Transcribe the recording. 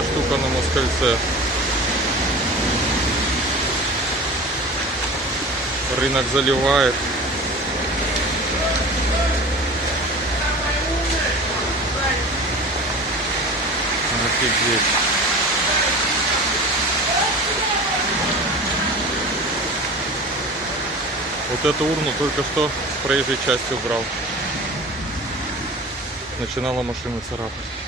такая штука на Москальце. Рынок заливает. Офигеть. Вот эту урну только что с проезжей части убрал. Начинала машину царапать.